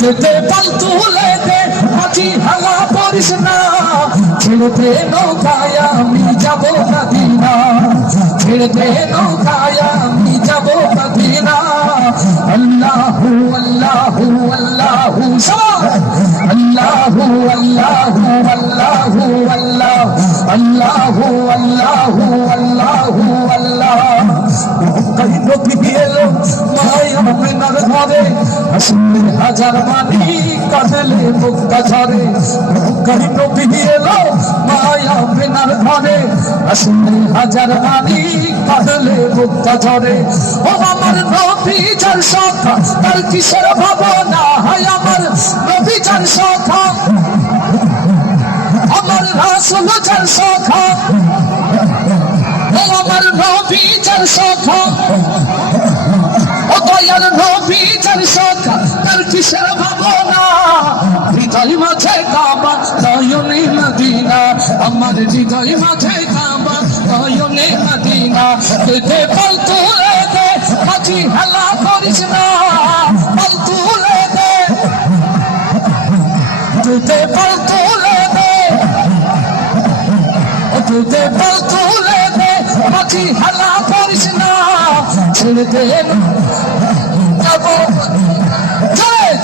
যেতে পাল তুলে দে মাঝি হালা পড়িস না ছেড়ে দে নৌকায় আমি যাব মদিনা ছেড়ে দে নৌকায় আমি যাব মদিনা আল্লাহু আল্লাহু আল্লাহু আল্লাহু আল্লাহু আল্লাহু আল্লাহ আল্লাহু আল্লাহু আল্লাহু আল্লাহ কই নবী এলো মায়া মিনার ঘরে হাসিনের হাজার মানি কাঁদলে মুক্তা ঝরে কই নবী এলো মায়া মিনার ঘরে হাসিনের হাজার মানি কাঁদলে মুক্তা ঝরে ও আমার নবী যার সখা তার কিসের ভাবনা হয় আমার নবী যার সখা আমার রাসূল যার সখা ও আমার নবী যার সখা ও দয়াল নবী যার সখা তার কিসের ভাবনা হৃদয় মাঝে কাবা নয়নে মদিনা আমার হৃদয় মাঝে কাবা নয়নে মদিনা যেতে পাল তুলে দে মাঝি হেলা করিস না পাল তুলে দে যেতে পাল তুলে দে যেতে পাল তুলে দে মাঝি হেলা করিস না ছেড়ে দে যাব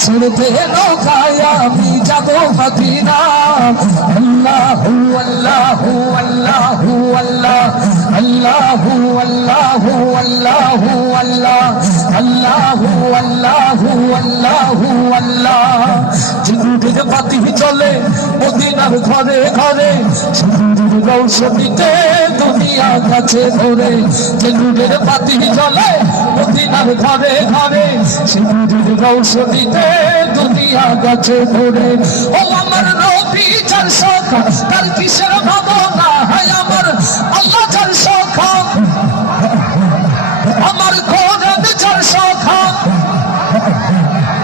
ছেড়ে দে নৌকায় আমি যাব মদিনা আল্লাহু আল্লাহু আল্লাহু আল্লাহ আল্লাহু আল্লাহু আল্লাহু আল্লাহ আল্লাহু আল্লাহু আল্লাহু আল্লাহ জিন্দুর বাতি জ্বলে মদিনার ঘরে ঘরে জিন্দুর রৌশনীতে দুনিয়া কাছে ধরে জিন্দুরের বাতি জ্বলে মদিনার ঘরে ঘরে জিন্দুর রৌশনীতে দুনিয়া কাছে ধরে ও আমার নবী যার সখা তার কিসের ভাবনা হয় আমার আল্লাহ যার সখা আমার কোরআন যার সখা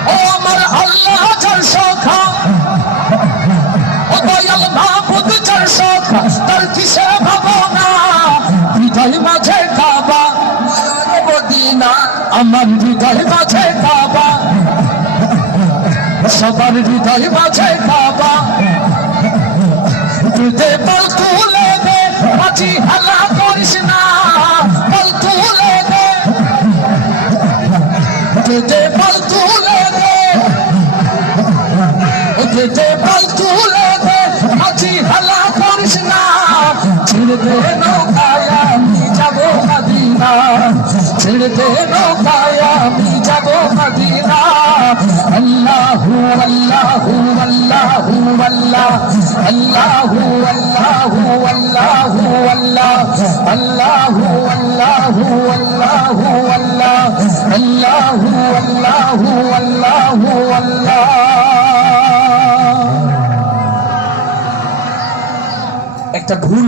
ও আমার আল্লাহ যার সখা ও দয়াল মাহবুব যার সখা তার কিসের ভাবনা হৃদয় মাঝে কাবা মদিনা আমার হৃদয় মাঝে কাবা সবার হৃদয় মাঝে কাবা তুই পাল তুলে দে মাঝি হেলা করিস না পাল তুলে দে তুই পাল তুলে দে তুই পাল তুলে দে মাঝি হেলা করিস না ছেড়ে দে নৌকায় আমি যাব মদিনা ছেড়ে দে নৌকায় আমি যাব মদিনা আল্লাহু আল্লাহু আল্লাহু আল্লাহ আল্লাহু আল্লাহু আল্লাহু আল্লাহ আল্লাহু আল্লাহু আল্লাহু আল্লাহ আল্লাহু আল্লাহু আল্লাহু আল্লাহ একটা ভুল